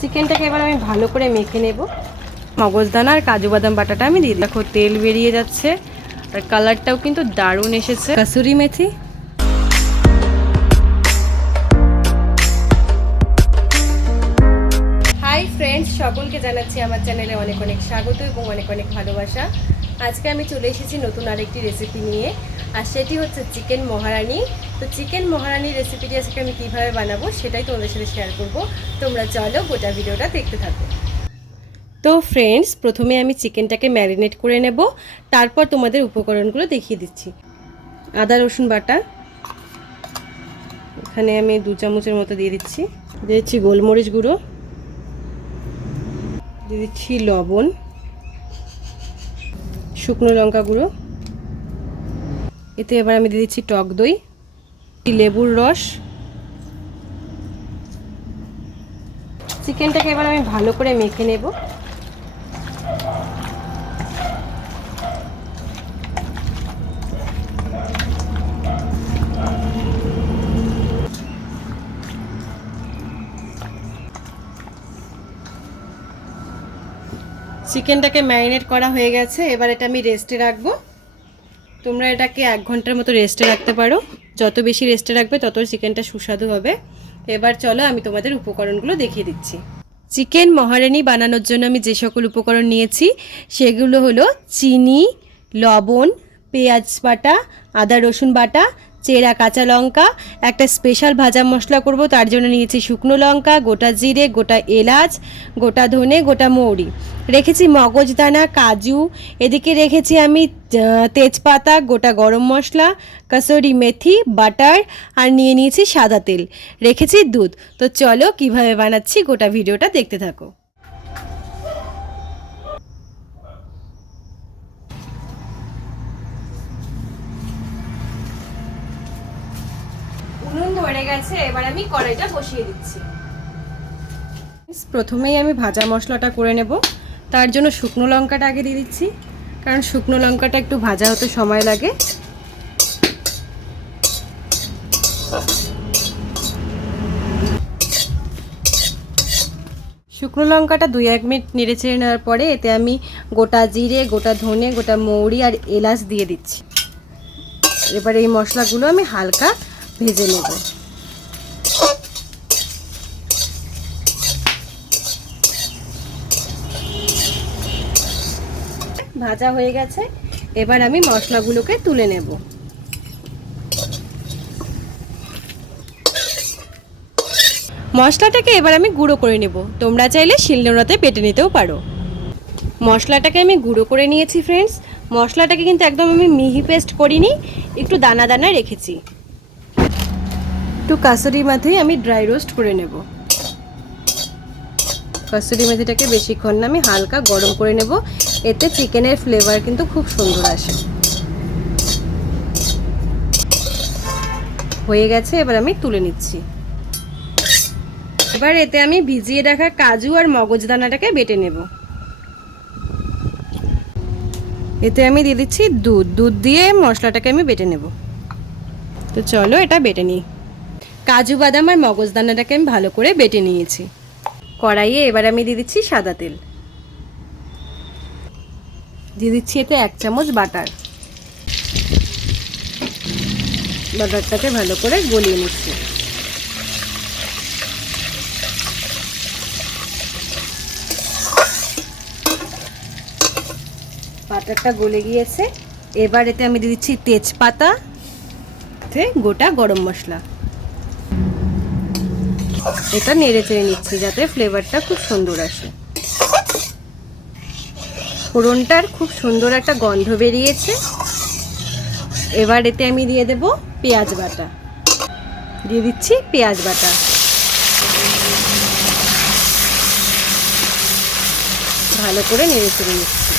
চিকেনটাকে এবার আমি ভালো করে মেখে নেব। মগজদানা আর কাজু বাদাম বাটাটা আমি দিয়ে দিই। দেখো তেল বেরিয়ে যাচ্ছে আর কালারটাও কিন্তু দারুণ এসেছে। কাসুরি মেথি। হাই ফ্রেন্ডস সকলকে জানাচ্ছি আমার চ্যানেলে অনেক অনেক স্বাগত এবং অনেক অনেক ভালোবাসা। আজকে আমি চলে এসেছি নতুন আরেকটি রেসিপি নিয়ে, আর সেটি হচ্ছে চিকেন মহারানি। তো চিকেন মহারানি রেসিপিটি আজকে আমি কীভাবে বানাবো সেটাই তোমাদের সাথে শেয়ার করব। তোমরা চলো গোটা ভিডিওটা দেখতে থাকো। তো ফ্রেন্ডস প্রথমে আমি চিকেনটাকে ম্যারিনেট করে নেব, তারপর তোমাদের উপকরণগুলো দেখিয়ে দিচ্ছি। আদা, রসুন বাটা। এখানে আমি দু চামচের মতো দিয়ে দিচ্ছি। দিয়ে দিচ্ছি গোলমরিচ গুঁড়ো। দিয়ে দিচ্ছি লবণ। শুকনো লঙ্কা গুঁড়ো। এতে এবার আমি দিয়ে দিচ্ছি টক দই লেবুর রস। চিকেনটাকে এবার আমি ভালো করে মেখে নেব। চিকেনটাকে ম্যারিনেট করা হয়ে গেছে, এবার এটা আমি রেস্টে রাখব। তোমরা এটাকে এক ঘণ্টার মতো রেস্টে রাখতে পারো। যত বেশি রেস্টে রাখবে তত চিকেনটা সুস্বাদু হবে। এবার চলো আমি তোমাদের উপকরণগুলো দেখিয়ে দিচ্ছি। চিকেন মহারানি বানানোর জন্য আমি যে সকল উপকরণ নিয়েছি, সেগুলো হলো চিনি, লবণ, পেঁয়াজ বাটা, আদা রসুন বাটা চেরা কাঁচা লঙ্কা, একটা স্পেশাল ভাজা মশলা করব, তার জন্য নিয়েছি শুকনো লঙ্কা, গোটা জিরে, গোটা এলাচ, গোটা ধনে, গোটা মৌরি। রেখেছি মগজদানা কাজু, এদিকে রেখেছি আমি তেজপাতা, গোটা গরম মশলা, কাসুরি মেথি, বাটার, আর নিয়ে নিয়েছি সাদা তেল। রেখেছি দুধ। তো চলো কীভাবে বানাচ্ছি গোটা ভিডিওটা দেখতে থাকো। ধরে গেছে, এবার আমি কড়াইটা বসিয়ে দিচ্ছি। প্রথমেই আমি ভাজা মশলাটা করে নেব। তার জন্য শুকনো লঙ্কাটা আগে দিয়ে দিচ্ছি, কারণ শুকনো লঙ্কাটা একটু ভাজা হতে সময় লাগে। শুকনো লঙ্কাটা দুই এক মিনিট নেড়ে চেড়ে নেওয়ার পরে এতে আমি গোটা জিরে, গোটা ধনে, গোটা মৌরি আর এলাচ দিয়ে দিচ্ছি। এবার এই মশলাগুলো আমি হালকা ভেজে নেব। ভাজা হয়ে গেছে। এবার আমি মশলাগুলোকে তুলে নেব। মশলাটাকে এবার আমি গুঁড়ো করে নেব। তোমরা চাইলে শিলনোড়াতে পেটে নিতেও পারো। মশলাটাকে আমি গুঁড়ো করে নিয়েছি ফ্রেন্ডস মশলাটাকে কিন্তু একদম আমি মিহি পেস্ট করিনি, একটু দানা দানা রেখেছি। একটু কাসুরি মেথি আমি ড্রাই রোস্ট করে নেব। কাসুরি মেথিটাকে বেশিক্ষণ না আমি হালকা গরম করে নেব। এতে চিকেনের ফ্লেভার কিন্তু খুব সুন্দর আসে। হয়ে গেছে, এবার আমি তুলে নিচ্ছি। এবার এতে আমি ভিজিয়ে রাখা কাজু আর মগজদানাটাকে বেটে নেব। এতে আমি দিয়ে দিচ্ছি দুধ। দুধ দিয়ে মশলাটাকে আমি বেটে নেব। তো চলো এটা বেটে নিই। কাজু বাদাম আর মগজদানাটাকে আমি ভালো করে বেটে নিয়েছি। কড়াইয়ে এবার আমি দিয়ে দিচ্ছি সাদা তেল। দিয়ে দিচ্ছি এতে এক চামচ বাটার। বাটারটাকে ভালো করে গলিয়ে নিচ্ছি। বাটারটা গলে গিয়েছে। এবার এতে আমি দিয়ে দিচ্ছি তেজপাতা। গোটা গরম মশলা। এটা নেড়ে চেড়ে নিচ্ছি যাতে ফ্লেভারটা খুব সুন্দর আসে। ফোড়নটার খুব সুন্দর একটা গন্ধ বেরিয়েছে। এবার এতে আমি দিয়ে দেব পেঁয়াজ বাটা। দিয়ে দিচ্ছি পেঁয়াজ বাটা। ভালো করে নেড়ে চেড়ে নিচ্ছি।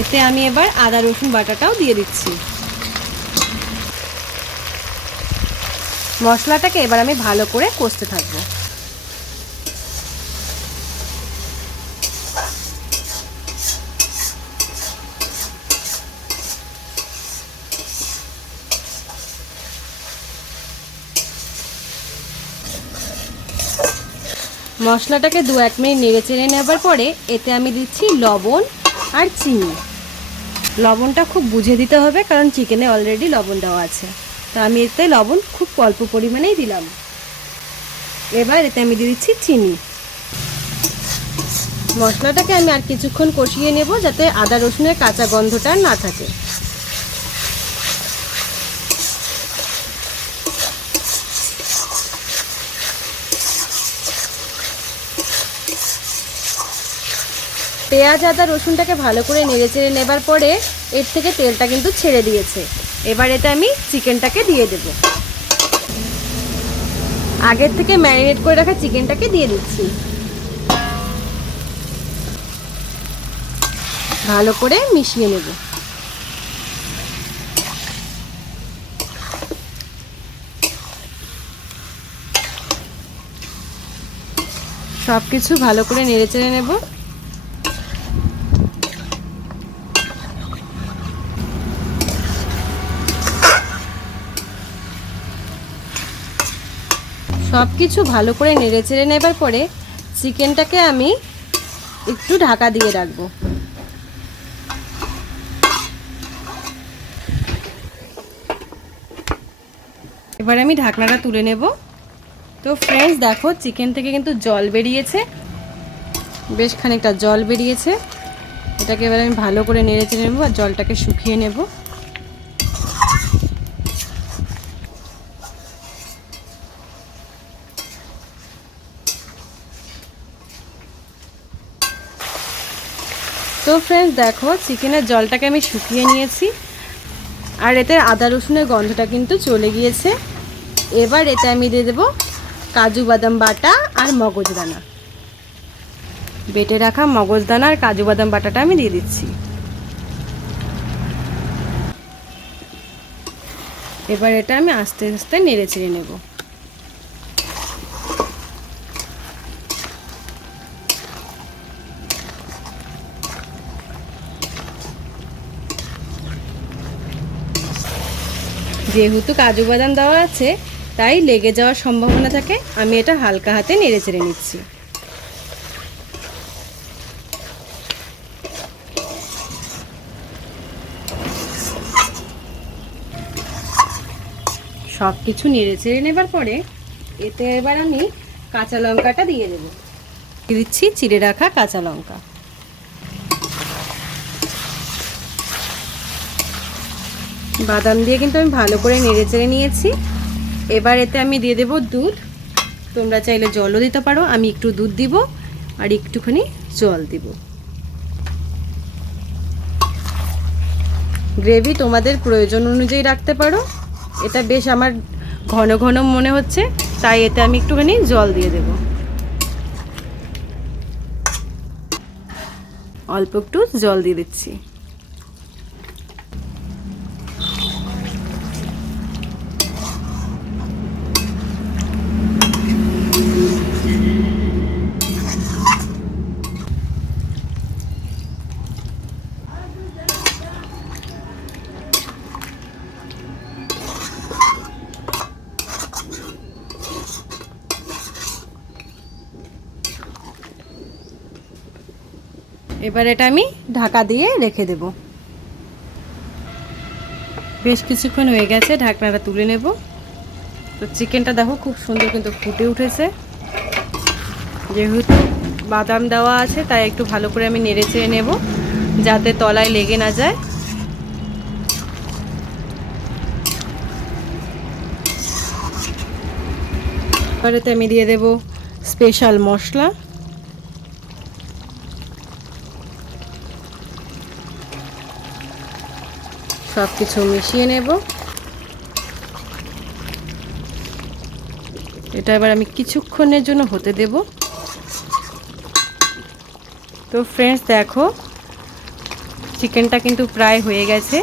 এতে আমি এবার আদা, রসুন বাটাটাও দিয়ে দিচ্ছি। মশলাটাকে এবার আমি ভালো করে কষতে থাকব। মশলাটাকে দু এক মিনিট নেড়ে চেড়ে নেবার পরে এতে আমি দিচ্ছি লবণ আর চিনি। লবণটা খুব বুঝে দিতে হবে, কারণ চিকেনে অলরেডি লবণ দেওয়া আছে। তো আমি এতে লবণ খুব অল্প পরিমাণেই দিলাম। এবার এতে আমি দিয়ে দিচ্ছি চিনি। মশলাটাকে আমি আর কিছুক্ষণ কষিয়ে নেব যাতে আদা রসুনের কাঁচা গন্ধটা না থাকে। পেঁয়াজ, আদা, রসুনটাকে ভালো করে নেড়ে চেড়ে নেবার পরে এর থেকে তেলটা কিন্তু ছেড়ে দিয়েছে। এবার এটা আমি চিকেনটাকে দিয়ে দেব। আগের থেকে ম্যারিনেট করে রাখা চিকেনটাকে দিয়ে দিচ্ছি। ভালো করে মিশিয়ে নেব। সব কিছু ভালো করে নেড়ে চেড়ে নেব। সব কিছু ভালো করে নেড়ে চেড়ে নেবার পরে চিকেনটাকে আমি একটু ঢাকা দিয়ে রাখব। এবার আমি ঢাকনাটা তুলে নেব। তো ফ্রেন্ডস দেখো চিকেন থেকে কিন্তু জল বেরিয়েছে। বেশ খানিকটা জল বেরিয়েছে। এটাকে এবার আমি ভালো করে নেড়ে চেড়ে নেব আর জলটাকে শুকিয়ে নেব। ফ্রেন্ডস দেখো চিকেনের জলটাকে আমি শুকিয়ে নিয়েছি। আর এতে আদা রসুনের গন্ধটা কিন্তু চলে গিয়েছে। এবার এতে আমি দিয়ে দেবো কাজু বাদাম বাটা আর মগজদানা বেটে রাখা মগজদানা আর কাজু বাদাম বাটাটা আমি দিয়ে দিচ্ছি। এবার এটা আমি আস্তে আস্তে নেড়ে চেড়ে নেব। যেহেতু কাজু বাদাম দেওয়া আছে, তাই লেগে যাওয়ার সম্ভাবনা থাকে, আমি এটা হালকা হাতে নেড়ে চেড়ে নিচ্ছি। সব কিছু নেড়ে চেড়ে নেবার পরে, এতে এবার আমি কাঁচা লঙ্কাটা দিয়ে দেবো। দিচ্ছি চিড়ে রাখা কাঁচা লঙ্কা। বাদাম দিয়ে কিন্তু আমি ভালো করে নেড়ে চেড়ে নিয়েছি। এবার এতে আমি দিয়ে দেব দুধ। তোমরা চাইলে জলও দিতে পারো, আমি একটু দুধ দিব আর একটুখানি জল দিব। গ্রেভি তোমাদের প্রয়োজন অনুযায়ী রাখতে পারো। এটা বেশ আমার ঘন ঘন মনে হচ্ছে, তাই এতে আমি একটুখানি জল দিয়ে দেব। অল্প একটু জল দিয়ে দিচ্ছি। এবার এটা আমি ঢাকা দিয়ে রেখে দেব। বেশ কিছুক্ষণ হয়ে গেছে, ঢাকনাটা তুলে নেব। তো চিকেনটা দেখো খুব সুন্দর কিন্তু ফুটে উঠেছে। যেহেতু বাদাম দেওয়া আছে, তাই একটু ভালো করে আমি নেড়ে চেড়ে নেব, যাতে তলায় লেগে না যায়। এবারেতে আমি দিয়ে দেব স্পেশাল মশলা। সব কিছু মিশিয়ে নেব। এটা এবার আমি কিছুক্ষণের জন্য হতে দেব। তো ফ্রেন্ডস দেখো চিকেনটা কিন্তু প্রায় হয়ে গেছে।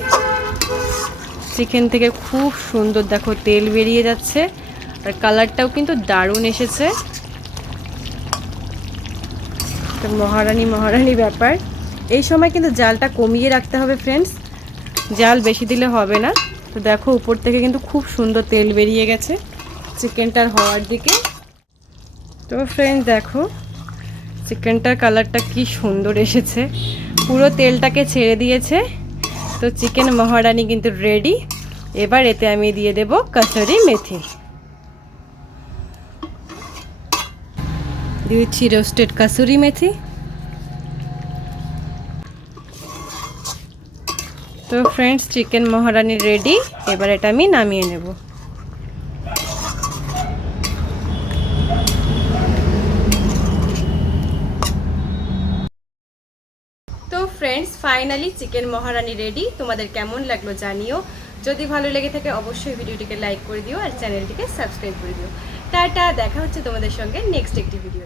চিকেন থেকে খুব সুন্দর, দেখো, তেল বেরিয়ে যাচ্ছে। আর কালারটাও কিন্তু দারুণ এসেছে। মহারানী মহারানী ব্যাপার। এই সময় কিন্তু জালটা কমিয়ে রাখতে হবে ফ্রেন্ডস জাল বেশি দিলে হবে না। তো দেখো, উপর থেকে কিন্তু খুব সুন্দর তেল বেরিয়ে গেছে চিকেনটার হওয়ার দিকে। তো ফ্রেন্ড দেখো, চিকেনটার কালারটা কি সুন্দর এসেছে। পুরো তেলটাকে ছেড়ে দিয়েছে। তো চিকেন মহারানি কিন্তু রেডি এবার এতে আমি দিয়ে দেব কাসুরি মেথি। দিয়েছি রোস্টেড কাসুরি মেথি। তো ফ্রেন্ডস চিকেন মহারানি রেডি এবার এটা আমি নামিয়ে নেব। তো friends finally chicken Maharani ready তোমাদের কেমন লাগল জানিও। যদি ভালো লেগে থাকে অবশ্যই ভিডিওটিকে লাইক করে দিও আর চ্যানেলটিকে সাবস্ক্রাইব করে দিও। টাটা, দেখা হচ্ছে তোমাদের সঙ্গে নেক্সট একটি ভিডিও